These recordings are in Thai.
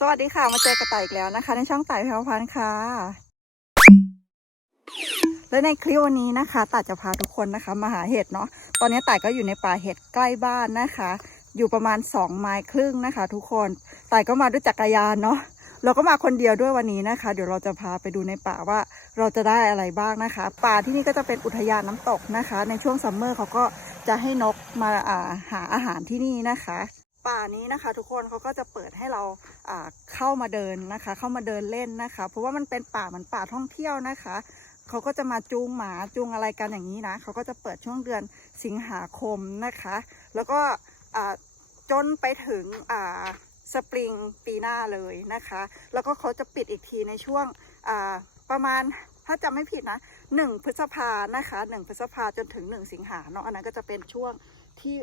สวัสดีค่ะ มาเจอกับต่ายอีกแล้วนะคะ ในช่องต่ายแพรวพันธ์ค่ะ และในคลิปวันนี้นะคะต่ายจะพาทุกคนนะคะ มาหาเห็ดเนาะตอนนี้ต่ายก็อยู่ในป่าเห็ดใกล้บ้านนะคะ อยู่ประมาณ 2 ไมล์ครึ่งนะคะ ทุกคนต่ายก็มาด้วยจักรยานเนาะเราก็มาคนเดียวด้วยวันนี้นะคะ เดี๋ยวเราจะพาไปดูในป่าว่าเราจะได้อะไรบ้างนะคะ ป่าที่นี่ก็จะเป็นอุทยานน้ำตกนะคะ ในช่วงซัมเมอร์เขาก็จะให้นกมาาหาอาหารที่นี่นะคะ ป่านี้นะคะทุกคนเขาก็จะเปิดให้เราเข้ามาเดินนะคะ เข้ามาเดินเล่นนะคะ เพราะว่ามันเป็นป่าเหมือนป่าท่องเที่ยวนะคะเขาก็จะมาจูงหมาจูงอะไรกันอย่างนี้นะเขาก็จะเปิดช่วงเดือนสิงหาคมนะคะ แล้วก็จนไปถึงสปริงปีหน้าเลยนะคะ แล้วก็เขาจะปิดอีกทีในช่วงประมาณถ้าจำไม่ผิดนะหนึ่งพฤษภานะคะหนึ่งพฤษภาจนถึงหนึ่งสิงหาเนาะอันนั้นก็จะเป็นช่วงที่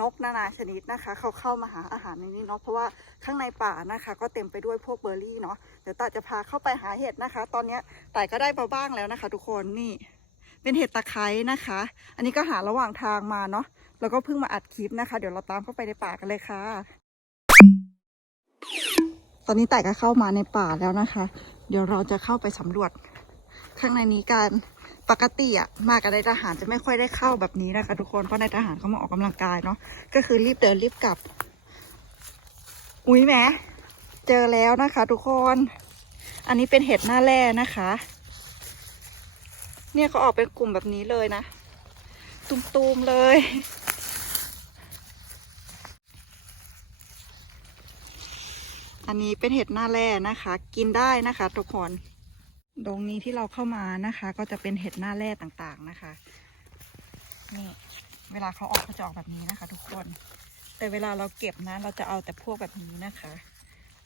นกนานาชนิดนะคะ เขาเข้ามาหาอาหารในนี้เนาะเพราะว่าข้างในป่านะคะ ก็เต็มไปด้วยพวกเบอร์รี่เนาะเดี๋ยวต่าจะพาเข้าไปหาเห็ดนะคะ ตอนนี้ยต่าก็ได้มาบ้างแล้วนะคะ ทุกคนนี่เป็นเห็ดตะไคร้นะคะ อันนี้ก็หาระหว่างทางมาเนาะแล้วก็เพิ่งมาอัดคลิปนะคะ เดี๋ยวเราตามเข้าไปในป่ากันเลยค่ะ ตอนนี้แต่ก็เข้ามาในป่าแล้วนะคะ เดี๋ยวเราจะเข้าไปสำรวจข้างในนี้กัน ปกติอะมากับนายทหารจะไม่ค่อยได้เข้าแบบนี้นะคะทุกคนเพราะนายทหารเขามาออกกำลังกายเนาะก็คือรีบเดินรีบกลับ อุ้ยแหมเจอแล้วนะคะ ทุกคน อันนี้เป็นเห็ดหน้าแร่นะคะ เนี่ยเขาออกเป็นกลุ่มแบบนี้เลยนะ ตุมๆเลย อันนี้เป็นเห็ดหน้าแร่นะคะ กินได้นะคะ ทุกคน ตรงนี้ที่เราเข้ามานะคะ ก็จะเป็นเห็ดหน้าแร่ต่างๆนะคะ นี่ เวลาเขาออกเขาจะออกแบบนี้นะคะ ทุกคน แต่เวลาเราเก็บนะเราจะเอาแต่พวกแบบนี้นะคะ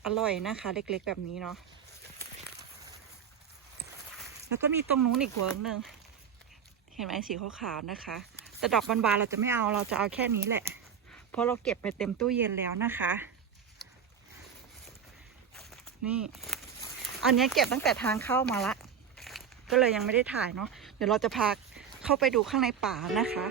อร่อยนะคะ เล็กๆแบบนี้เนาะแล้วก็มีตรงนู้นอีกเวิร์กหนึ่งเห็นไหมสีขาวๆนะคะ แต่ดอกบานๆเราจะไม่เอาเราจะเอาแค่นี้แหละ เพราะเราเก็บไปเต็มตู้เย็นแล้วนะคะ นี่ อันนี้เก็บตั้งแต่ทางเข้ามาละ ก็เลยยังไม่ได้ถ่ายเนาะเดี๋ยวเราจะพาเข้าไปดูข้างในป่านะคะ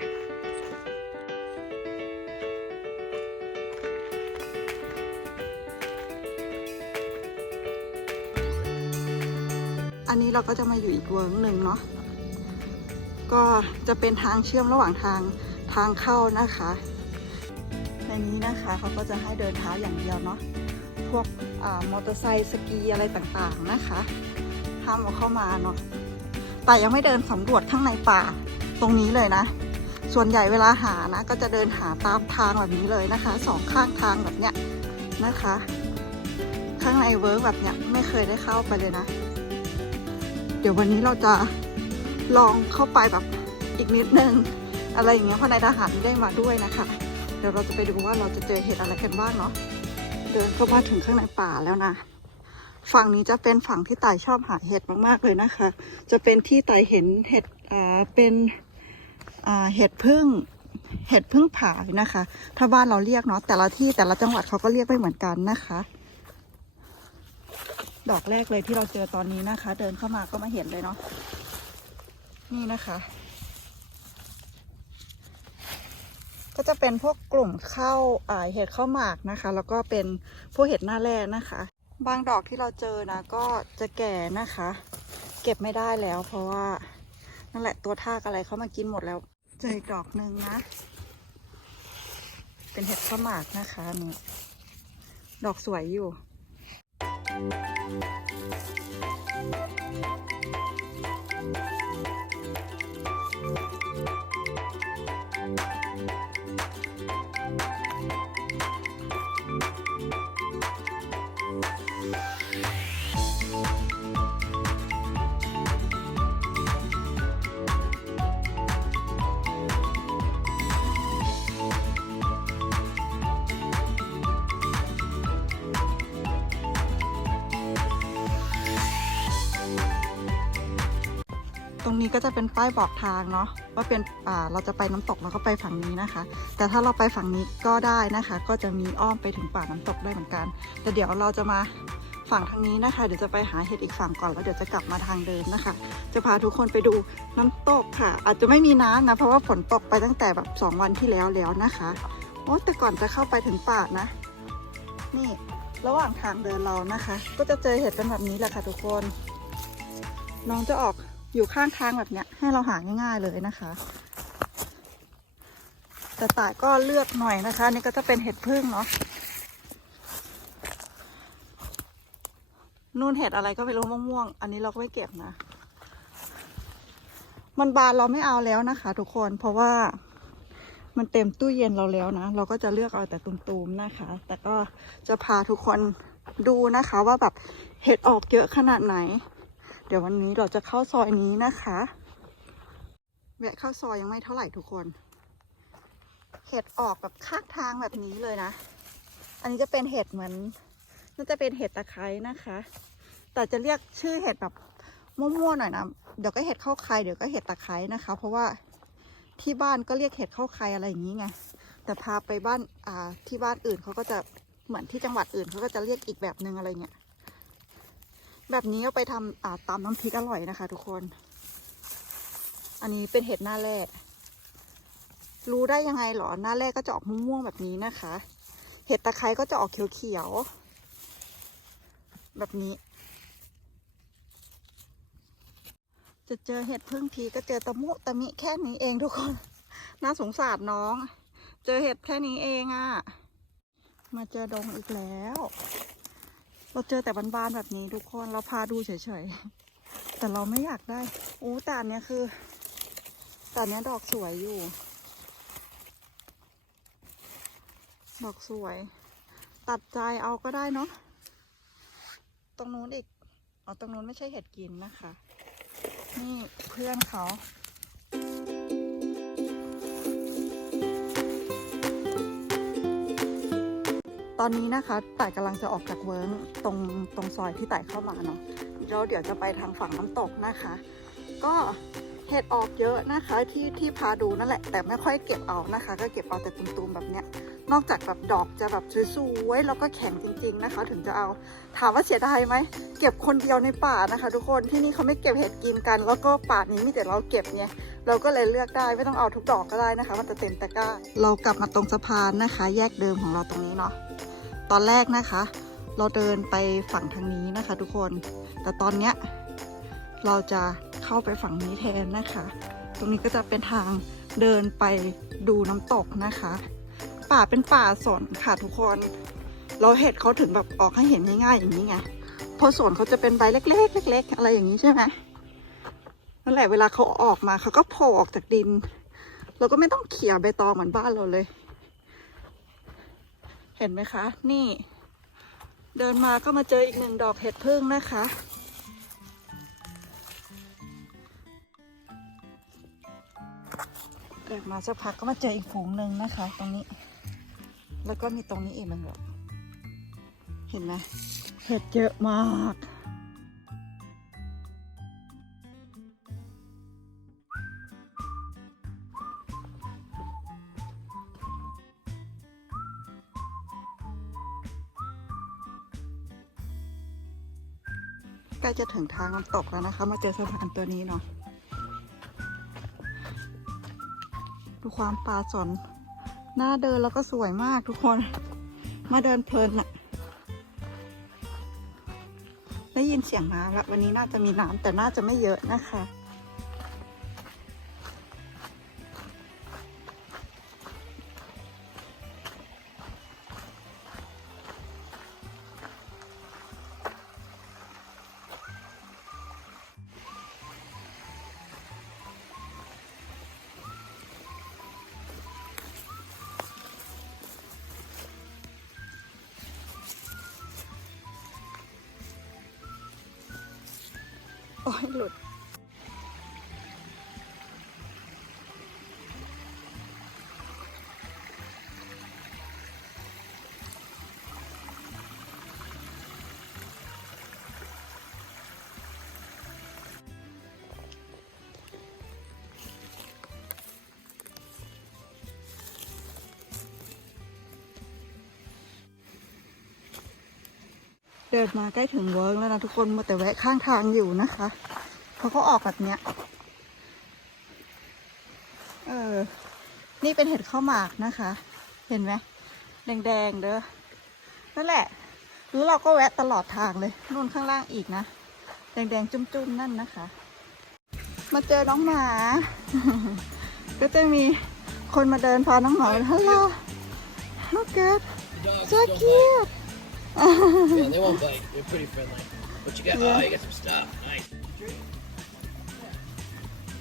อันนี้เราก็จะมาอยู่อีกเวิร์กหนึ่งเนาะ ก็จะเป็นทางเชื่อมระหว่างทางทางเข้านะคะ ในนี้นะคะเขาก็จะให้เดินเท้าอย่างเดียวเนาะ พวกอมอเตอร์ไซค์สกีอะไรต่างๆนะคะ ห้ามเอาเข้ามาเนาะแต่ยังไม่เดินสำรวจข้างในป่าตรงนี้เลยนะ ส่วนใหญ่เวลาหานะ ก็จะเดินหาตามทางแบบนี้เลยนะคะสองข้างทางแบบเนี้ยนะคะ ข้างในเวิร์กแบบเนี้ยไม่เคยได้เข้าไปเลยนะ เดี๋ยววันนี้เราจะลองเข้าไปแบบอีกนิดนึงอะไรอย่างเงี้ยเพราะนายทหารไม่ได้มาด้วยนะคะ เดี๋ยวเราจะไปดูว่าเราจะเจอเห็ดอะไรกันบ้างเนาะ เดินเข้ามาถึงข้างในป่าแล้วนะ ฝั่งนี้จะเป็นฝั่งที่ต่ายชอบหาเห็ดมากๆเลยนะคะ จะเป็นที่ต่ายเห็นเห็ดอ่าเป็นอ่าเห็ดพึ่งเห็ดพึ่งผายนะคะ ถ้าบ้านเราเรียกเนาะแต่ละที่แต่ละจังหวัดเขาก็เรียกไม่เหมือนกันนะคะ ดอกแรกเลยที่เราเจอตอนนี้นะคะ เดินเข้ามาก็มาเห็นเลยเนาะนี่นะคะ ก็จะเป็นพวกกลุ่มข้าวเห็ดข้าวหมากนะคะ แล้วก็เป็นพวกเห็ดหน้าแร่นะคะ บางดอกที่เราเจอนะก็จะแก่นะคะ เก็บไม่ได้แล้ว เพราะว่านั่นแหละตัวทากอะไรเขามากินหมดแล้ว เจออีกดอกหนึ่งนะ เป็นเห็ดข้าวหมากนะคะนี่ดอกสวยอยู่ ก็จะเป็นป้ายบอกทางเนาะว่าเป็นอ่าเราจะไปน้ำตกเราก็ไปฝั่งนี้นะคะ แต่ถ้าเราไปฝั่งนี้ก็ได้นะคะ ก็จะมีอ้อมไปถึงป่าน้ำตกได้เหมือนกัน แต่เดี๋ยวเราจะมาฝั่งทางนี้นะคะ เดี๋ยวจะไปหาเห็ดอีกฝั่งก่อนแล้วเดี๋ยวจะกลับมาทางเดิมนะคะ จะพาทุกคนไปดูน้ำตกค่ะ อาจจะไม่มีน้ำนะเพราะว่าฝนตกไปตั้งแต่แบบสองวันที่แล้วแล้วนะคะโอ้แต่ก่อนจะเข้าไปถึงป่านะ นี่ระหว่างทางเดินเรานะคะ ก็จะเจอเห็ดเป็นแบบนี้แหละค่ะทุกคน น้องจะออก อยู่ข้างทางแบบเนี้ย ให้เราหาง่าย ๆเลยนะคะ แต่ต่ายก็เลือกหน่อยนะคะนี่ก็จะเป็นเห็ดพึ่งเนาะนู่นเห็ดอะไรก็ไม่รู้ม่วงๆอันนี้เราก็ไม่เก็บนะ มันบานเราไม่เอาแล้วนะคะ ทุกคนเพราะว่ามันเต็มตู้เย็นเราแล้วนะ เราก็จะเลือกเอาแต่ตุมๆนะคะ แต่ก็จะพาทุกคนดูนะคะว่าแบบเห็ดออกเยอะขนาดไหน เดี๋ยววันนี้เราจะเข้าซอยนี้นะคะแวะเข้าซอยยังไม่เท่าไหร่ทุกคน เห็ดออกแบบข้างทางแบบนี้เลยนะ อันนี้จะเป็นเห็ดเหมือนน่าจะเป็นเห็ดตะไคร้นะคะ แต่จะเรียกชื่อเห็ดแบบมั่วๆหน่อยนะ เดี๋ยวก็เห็ดเข้าไข่เดี๋ยวก็เห็ดตะไคร้นะคะ เพราะว่าที่บ้านก็เรียกเห็ดเข้าไข่อะไรอย่างนี้ไง แต่พาไปบ้านอ่าที่บ้านอื่นเขาก็จะเหมือนที่จังหวัดอื่นเขาก็จะเรียกอีกแบบนึงอะไรเงี้ย แบบนี้เอาไปทำอ่าตำน้ำพริกอร่อยนะคะ ทุกคน อันนี้เป็นเห็ดหน้าแรกรู้ได้ยังไงหรอ หน้าแรกก็จะออกม่วงๆแบบนี้นะคะ เห็ดตะไคร้ก็จะออกเขียวๆแบบนี้ จะเจอเห็ดพึ่งทีก็เจอตะมุตะมิแค่นี้เองทุกคน น่าสงสารน้อง เจอเห็ดแค่นี้เองอะ่ะ มาเจอดงอีกแล้ว เราเจอแต่บานๆแบบนี้ทุกคนเราพาดูเฉยๆ แต่เราไม่อยากได้โอ้แต่อันเนี้ยคือแต่อันเนี้ยดอกสวยอยู่ ดอกสวย ตัดใจเอาก็ได้เนาะตรงนู้นอีกอ๋อตรงนู้นไม่ใช่เห็ดกินนะคะ นี่เพื่อนเขา ตอนนี้นะคะต่ายกำลังจะออกจากเวิร์กตรงตรงซอยที่ต่ายเข้ามาเนาะแล้วเดี๋ยวจะไปทางฝั่งน้ำตกนะคะ ก็เห็ดออกเยอะนะคะที่ที่พาดูนั่นแหละ แต่ไม่ค่อยเก็บเอานะคะ ก็เก็บเอาแต่ตุ่มๆแบบเนี้ย นอกจากแบบดอกจะแบบสวยๆแล้วก็แข็งจริง ๆนะคะ ถึงจะเอาถามว่าเสียดายไหมเก็บคนเดียวในป่านะคะ ทุกคนที่นี่เขาไม่เก็บเห็ดกินกัน แล้วก็ป่านี้มีแต่เราเก็บไงเราก็เลยเลือกได้ไม่ต้องเอาทุกดอกก็ได้นะคะ มันจะเต็มตะกร้า เรากลับมาตรงสะพานนะคะ แยกเดิมของเราตรงนี้เนาะตอนแรกนะคะ เราเดินไปฝั่งทางนี้นะคะ ทุกคน แต่ตอนเนี้ยเราจะเข้าไปฝั่งนี้แทนนะคะ ตรงนี้ก็จะเป็นทางเดินไปดูน้ำตกนะคะ ป่าเป็นป่าสนค่ะทุกคน เราเห็ดเขาถึงแบบออกให้เห็นง่ายๆอย่างนี้ไงเพราะสวนเขาจะเป็นใบเล็กๆเล็ก ๆ อะไรอย่างนี้ใช่ไหมนั่นแหละเวลาเขาออกมาเขาก็โผล่ออกจากดิน เราก็ไม่ต้องเขี่ยใบตองเหมือนบ้านเราเลย เห็นไหมคะ นี่ เดินมาก็มาเจออีกหนึ่งดอกเห็ดพึ่งนะคะเดินมาสักพักก็มาเจออีกฝูงหนึ่งนะคะ ตรงนี้ แล้วก็มีตรงนี้อีกหนึ่งดอกเห็นไหมเห็ดเยอะมากใกล้จะถึงทางน้ำตกแล้วนะคะ มาเจอสะพานตัวนี้เนาะดูความป่าสน หน้าเดินแล้วก็สวยมากทุกคน มาเดินเพลินอะได้ยินเสียงน้ำแล้ววันนี้น่าจะมีน้ำแต่น่าจะไม่เยอะนะคะ เดินมาใกล้ถึงเวิร์กแล้วนะทุกคนมัวแต่แวะข้างทางอยู่นะคะเขาก็ออกแบบเนี้ย เออ นี่เป็นเห็ดข้าวหมากนะคะ เห็นไหมแดงๆเด้อ นั่นแหละแล้วเราก็แวะตลอดทางเลยนู่นข้างล่างอีกนะ แดงๆ จุ้มๆ นั่นนะคะ มาเจอน้องหมา ก็จะมีคนมาเดินพาน้องหมาฮัลโหล look at Dogs so cute Yeah, they won't bite. They're pretty friendly. What you got? Yeah. Oh, you got some stuff. Nice.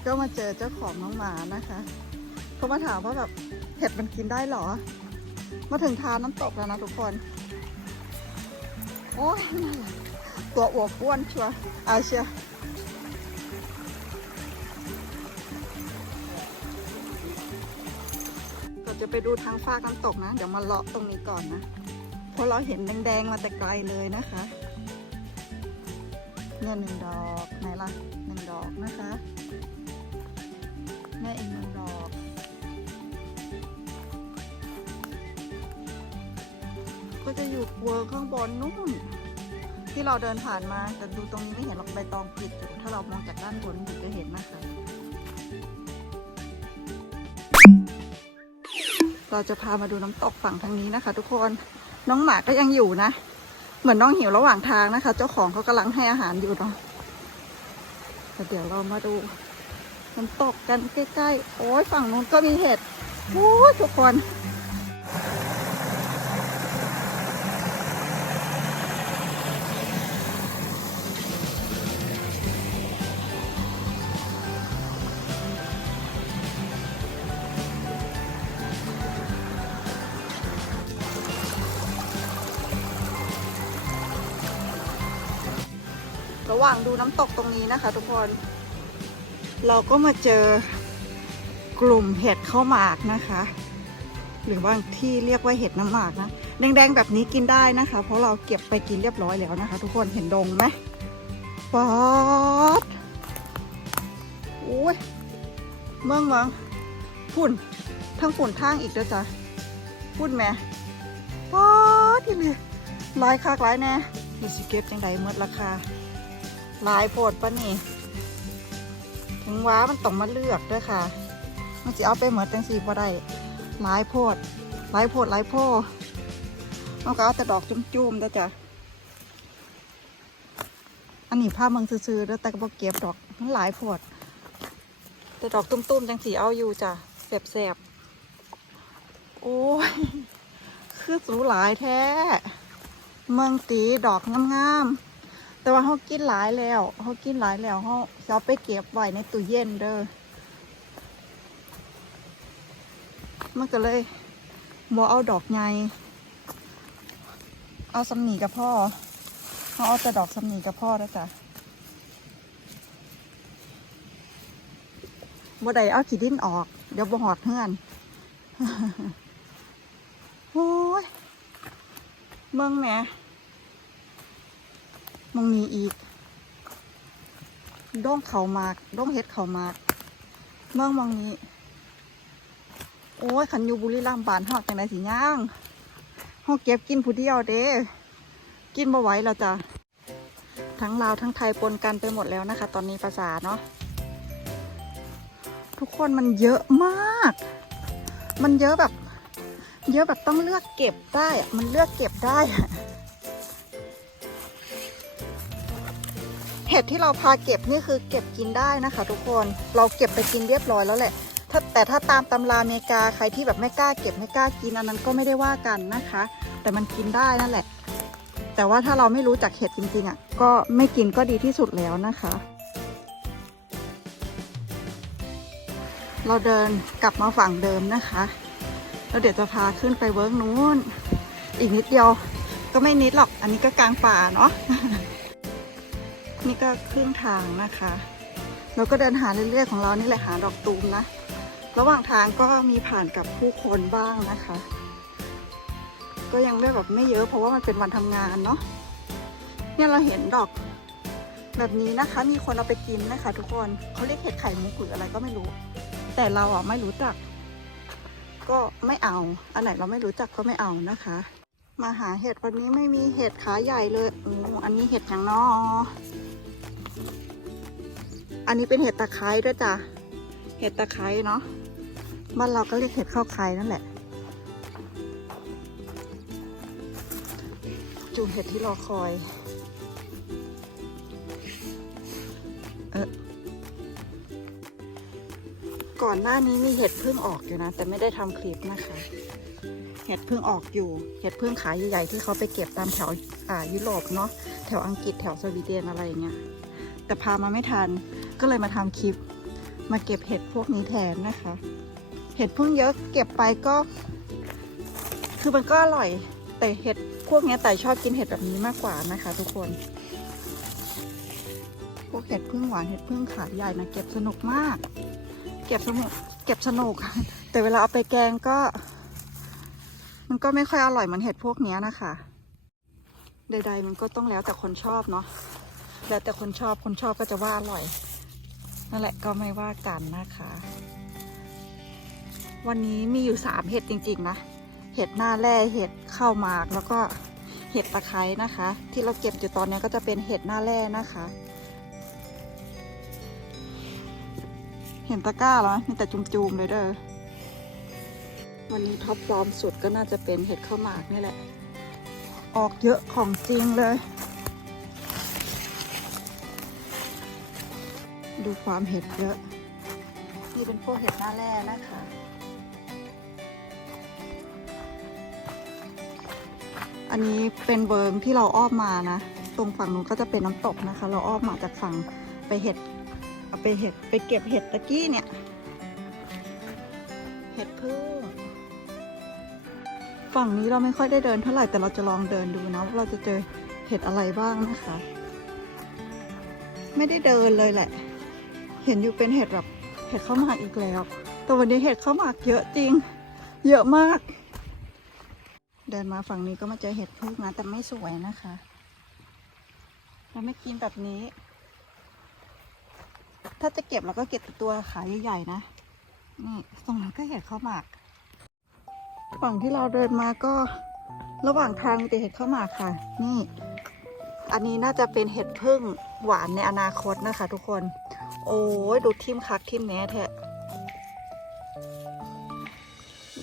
ก็มาเจอเจ้าของน้องหมานะคะเขามาถามว่าแบบเห็ดมันกินได้เหรอ มาถึงทานน้ำตกแล้วนะทุกคน โอ้ยตัวอวบอ้วนชัวเอาเชียวเราจะไปดูทางฟากน้ำตกนะ เดี๋ยวมาเลาะตรงนี้ก่อนนะ เพราะเราเห็นแดงๆมาแต่ไกลเลยนะคะเนี่ยหนึ่งดอกไหนล่ะหนึ่งดอกนะคะแม่อีกหนึ่งดอกก็จะอยู่เวอร์ข้างบนนู่นที่เราเดินผ่านมาแต่ดูตรงนี้ไม่เห็นหรอกใบตองปิดอยู่ถ้าเรามองจากด้านบนถึงจะเห็นนะคะเราจะพามาดูน้ำตกฝั่งทางนี้นะคะ ทุกคน น้องหมาก็ยังอยู่นะ เหมือนน้องหิวระหว่างทางนะคะ เจ้าของเขากำลังให้อาหารอยู่เนาะแต่เดี๋ยวเรามาดูมันตกกันใกล้ๆ โอ้ยฝั่งนู้นก็มีเห็ดโอ้ทุกคน ว่างดูน้ำตกตรงนี้นะคะ ทุกคน เราก็มาเจอกลุ่มเห็ดข้าวหมากนะคะ หรือว่าที่เรียกว่าเห็ดน้ำหมากนะแดงๆแบบนี้กินได้นะคะ เพราะเราเก็บไปกินเรียบร้อยแล้วนะคะ ทุกคนเห็นดงไหมป๊อดโอ้ยเมืองเมืองฝุ่นทั้งฝุ่นทางอีกเด้อจ้ะฝุ่นแม่ป๊อดที่เลยลายคักลายแน่ดูสิเก็บจังใดเมื่อราคา หลายโพดปะนี่ ถึงว้ามันต้องมาเลือกด้วยค่ะ มันจะเอาไปเหมือนจังสีพอได้หลายโพดหลายโพดหลายโพดมันก็เอาแต่ดอกจุ่มๆด้วยจ้ะ อันนี้ผ้าเมืองซื้อๆแล้วแต่ก็บอกเก็บดอกมันหลายโพดแต่ดอกตุ้มๆจังสีเอาอยู่จ้ะแสบๆ โอ้ย คือสูหลายแท้ เมืองตีดอกงามๆ แต่ว่าเขากินหลายแล้วเขากินหลายแล้วเขาเอาไปเก็บไว้ในตู้เย็นเด้อมันก็เลยบอเอาดอกใหญ่เอาสำนีกับพ่อเขาเอาแต่ดอกสำนีกับพ่อแล้วจ้ะบ่ได้เอาขี้ดินออก เดี๋ยวบ่หอดเฮือนโอ้ยเมืองแหม่ มองนี้อีกด้งเขามากด้งเฮ็ดเขามากเมืองมองนี้ โอ้ยขันอยู่บุรีรัมย์บานหอกจังไดสิย่างหอกเก็บกินผู้เดียวเด้กินบ่ไหวแล้วจ้ะทั้งลาวทั้งไทยปนกันไปหมดแล้วนะคะ ตอนนี้ภาษาเนาะทุกคนมันเยอะมาก มันเยอะแบบ เยอะแบบต้องเลือกเก็บได้อะมันเลือกเก็บได้ ห็ดที่เราพาเก็บนี่คือเก็บกินได้นะคะ ทุกคนเราเก็บไปกินเรียบร้อยแล้วแหละถ้าแต่ถ้าตามตำราอเมริกาใครที่แบบไม่กล้าเก็บไม่กล้ากินอันนั้นก็ไม่ได้ว่ากันนะคะ แต่มันกินได้นั่นแหละ แต่ว่าถ้าเราไม่รู้จักเห็ดจริงๆอะก็ไม่กินก็ดีที่สุดแล้วนะคะ เราเดินกลับมาฝั่งเดิมนะคะแล้วเดี๋ยวจะพาขึ้นไปเวิร์กนู้น อีกนิดเดียวก็ไม่นิดหรอก อันนี้ก็กลางป่าเนาะ นี่ก็ครึ่งทางนะคะ เราก็เดินหาเรื่อยๆของเรานี่แหละหาดอกตูมนะ ระหว่างทางก็มีผ่านกับผู้คนบ้างนะคะ ก็ยังไม่แบบไม่เยอะเพราะว่ามันเป็นวันทำงานเนาะ เนี่ยเราเห็นดอกแบบนี้นะคะ มีคนเอาไปกินนะคะ ทุกคนเขาเรียกเห็ดไข่มุกหรืออะไรก็ไม่รู้ แต่เราอะไม่รู้จัก ก็ไม่เอา อันไหนเราไม่รู้จักก็ไม่เอานะคะ มาหาเห็ดวันนี้ไม่มีเห็ดขาใหญ่เลยอืออันนี้เห็ดอย่างนอ อันนี้เป็นเห็ดตะไคร้ด้วยจ้ะ เห็ดตะไคร้เนาะ บ้านเราก็เรียกเห็ดข้าวไคร้นั่นแหละ จูงเห็ดที่รอคอย เออก่อนหน้านี้มีเห็ดเพิ่งออกอยู่นะ แต่ไม่ได้ทำคลิปนะคะ เห็ดเพิ่งออกอยู่ เห็ดเพิ่งขายใหญ่ๆที่เขาไปเก็บตามแถวอ่ายุโรปเนาะ แถวอังกฤษแถวสวีเดนอะไรอย่างเงี้ย แต่พามาไม่ทัน ก็เลยมาทำคลิป มาเก็บเห็ดพวกนี้แทนนะคะ เห็ดพิ่งเยอะเก็บไปก็ คือมันก็อร่อย แต่เห็ดพวกนี้แต่ชอบกินเห็ดแบบนี้มากกว่านะคะ ทุกคน พวกเห็ดพึ่งหวานเห็ดพึ่งขาใหญ่นะเก็บสนุกมาก เก็บสนุกเก็บสนุก แต่เวลาเอาไปแกงก็ มันก็ไม่ค่อยอร่อยเหมือนเห็ดพวกนี้นะคะใดๆมันก็ต้องแล้วแต่คนชอบเนาะ แล้วแต่คนชอบ คนชอบก็จะว่าอร่อย นั่นแหละก็ไม่ว่ากันนะคะ วันนี้มีอยู่สามเห็ดจริงๆนะ เห็ดหน้าแร่เห็ดข้าวหมากแล้วก็เห็ดตะไคร้นะคะ ที่เราเก็บอยู่ตอนนี้ก็จะเป็นเห็ดหน้าแร่นะคะ เห็นตะกร้าแล้วไหมมีแต่จุ่มๆเลยเด้อวันนี้ท็อปฟอร์มสุดก็น่าจะเป็นเห็ดข้าวหมากนี่แหละ ออกเยอะของจริงเลย ดูความเห็ดเยอะ นี่เป็นพวกเห็ดหน้าแร่นะคะ อันนี้เป็นเบิร์งที่เราอ้อมมานะ ตรงฝั่งนู้นก็จะเป็นน้ำตกนะคะ เราอ้อมมาจากฝั่งไปเห็ดเอาไปเห็ดไปเก็บเห็ดตะกี้เนี่ย เห็ดพึ่งฝั่งนี้เราไม่ค่อยได้เดินเท่าไหร่แต่เราจะลองเดินดูนะว่าเราจะเจอเห็ดอะไรบ้างนะคะ ไม่ได้เดินเลยแหละ เห็นอยู่เป็นเห็ดแบบเห็ดข้าวหมากอีกแล้ว แต่วันนี้เห็ดข้าวหมากเยอะจริง เยอะมาก เดินมาฝั่งนี้ก็มาเจอเห็ดพึ่งนะแต่ไม่สวยนะคะเราไม่กินแบบนี้ ถ้าจะเก็บเราก็เก็บต่ตัวขาใหญ่ๆนะ นี่ตรงนั้นก็เห็ดข้าวหมาก ฝั่งที่เราเดินมาก็ระหว่างทางมีแต่เห็ดข้าวหมากค่ะ นี่ อันนี้น่าจะเป็นเห็ดพึ่ง หวานในอนาคตนะคะ ทุกคน โอ้ยดูทิมคักทิมแม้แทะ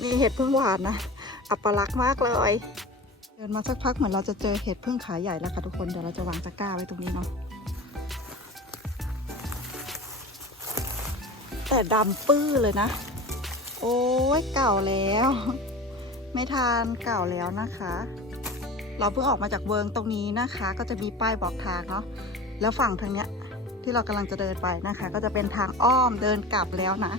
นี่เห็ดพึ่งหวานนะอัปลักษณ์มากเลย เดินมาสักพักเหมือนเราจะเจอเห็ดพึ่งขาใหญ่แล้วค่ะทุกคนเดี๋ยวเราจะวางตะกร้าไว้ตรงนี้เนาะแต่ดำปื้อเลยนะ โอ้ยเก่าแล้ว ไม่ทานเก่าแล้วนะคะ เราเพิ่งออกมาจากเวิร์งตรงนี้นะคะ ก็จะมีป้ายบอกทางเนาะ แล้วฝั่งทางเนี้ยที่เรากำลังจะเดินไปนะคะ ก็จะเป็นทางอ้อมเดินกลับแล้วนะ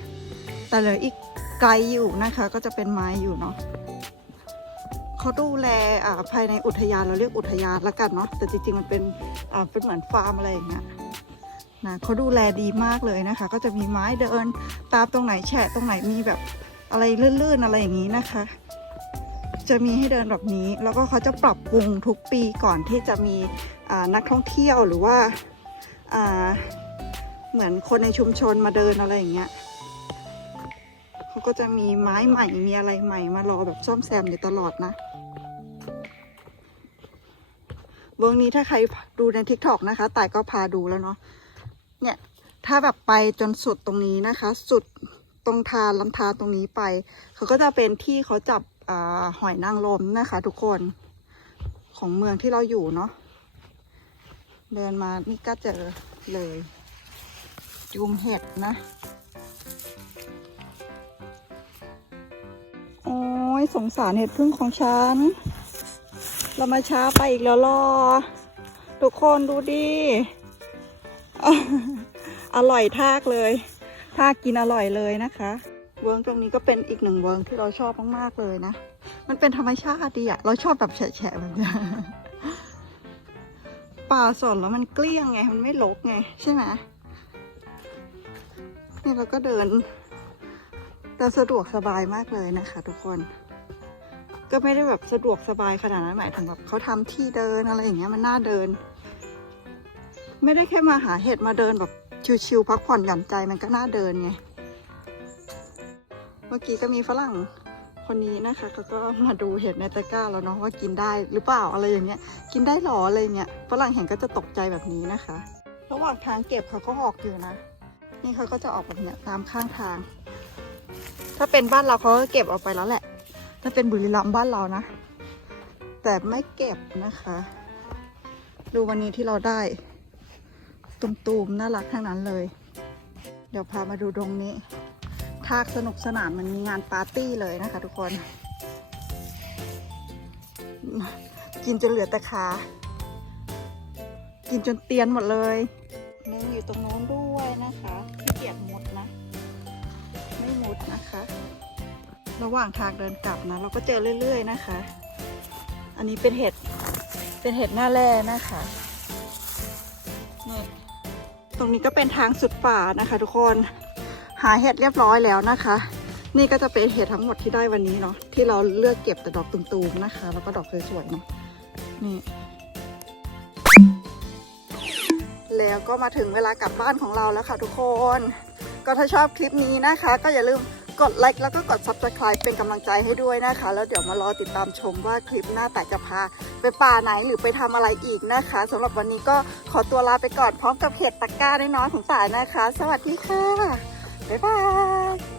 แต่เหลืออีกไกลอยู่นะคะ ก็จะเป็นไม้อยู่เนาะเขาดูแลอ่าภายในอุทยานเราเรียกอุทยานล้วกันเนาะแต่จริงๆมันเป็นอ่าเป็นเหมือนฟาร์มอะไรอย่างเงี้ยนะเขาดูแลดีมากเลยนะคะ ก็จะมีไม้เดินตามตรงไหนแฉะตรงไหนมีแบบอะไรลื่นๆอะไรอย่างนี้นะคะ จะมีให้เดินแบบนี้แล้วก็เขาจะปรับปรุงทุกปีก่อนที่จะมี นักท่องเที่ยวหรือว่าาเหมือนคนในชุมชนมาเดินอะไรอย่างเงี้ยเขาก็จะมีไม้ใหม่มีอะไรใหม่มารอแบบซ่อมแซมอยู่ตลอดนะเวิร์กนี้ถ้าใครดูใน t ิ k t o k นะคะต่ายก็พาดูแล้วเนาะเนี่ยถ้าแบบไปจนสุดตรงนี้นะคะ สุดตรงทานลำธารตรงนี้ไป เขาก็จะเป็นที่เขาจับอหอยนางรมนะคะ ทุกคนของเมืองที่เราอยู่เนาะ เดินมานี่ก็เจอเลย จุมเห็ดนะ โอ้ยสงสารเห็ดพึ่งของฉัน เรามาช้าไปอีกแล้วรอทุกคนดูดิ อร่อยทากเลยทากกินอร่อยเลยนะคะ เวิร์กตรงนี้ก็เป็นอีกหนึ่งเวิร์กที่เราชอบมากๆเลยนะ มันเป็นธรรมชาติดีอะเราชอบแบบแฉะๆแบบนี้ ยป่าสนแล้วมันเกลี้ยงไง มันไม่รกไง ใช่ไหมนี่เราก็เดินแต่สะดวกสบายมากเลยนะคะทุกคน ก็ไม่ได้แบบสะดวกสบายขนาดนั้นหมายถึงแบบเขาทำที่เดินอะไรอย่างเงี้ยมันน่าเดิน ไม่ได้แค่มาหาเห็ดมาเดินแบบชิวๆพักผ่อนหย่อนใจมันก็น่าเดินไง เมื่อกี้ก็มีฝรั่ง คนนี้นะคะเขาก็มาดูเห็ดในตะกร้าแล้วเนาะว่ากินได้หรือเปล่าอะไรอย่างเงี้ย กินได้หรออะไรเงี้ยฝรั่งเห็นก็จะตกใจแบบนี้นะคะ ระหว่างทางเก็บเขาก็ออกอยู่นะ นี่เขาก็จะออกแบบเนี้ยตามข้างทาง ถ้าเป็นบ้านเราเขาก็เก็บออกไปแล้วแหละ ถ้าเป็นบุรีรัมย์บ้านเรานะ แต่ไม่เก็บนะคะ ดูวันนี้ที่เราได้ตุ่มๆน่ารักทั้งนั้นเลย เดี๋ยวพามาดูตรงนี้ ทากสนุกสนานมันมีงานปาร์ตี้เลยนะคะทุกคน กินจนเหลือแต่ขากินจนเตียนหมดเลยนึ่งอยู่ตรงโน้นด้วยนะคะขี้เกียจมุดนะ ไม่มุดนะคะ ระหว่างทางเดินกลับนะ เราก็เจอเรื่อย ๆ นะคะ อันนี้เป็นเห็ด เป็นเห็ดหน้าแร่นะคะนี่ตรงนี้ก็เป็นทางสุดป่านะคะ ทุกคน หาเห็ดเรียบร้อยแล้วนะคะ นี่ก็จะเป็นเห็ดทั้งหมดที่ได้วันนี้เนาะที่เราเลือกเก็บแต่ดอกตุ่มๆนะคะ แล้วก็ดอกสวยๆเนาะนี่แล้วก็มาถึงเวลากลับบ้านของเราแล้วค่ะทุกคน ก็ถ้าชอบคลิปนี้นะคะ ก็อย่าลืมกดไลค์แล้วก็กด subscribe เป็นกำลังใจให้ด้วยนะคะ แล้วเดี๋ยวมารอติดตามชมว่าคลิปหน้าแต่จะพา ไปป่าไหนหรือไปทำอะไรอีกนะคะสำหรับวันนี้ก็ขอตัวลาไปก่อนพร้อมกับเห็ดตะกร้าน้อยๆของต่ายนะคะ สวัสดีค่ะ 拜拜。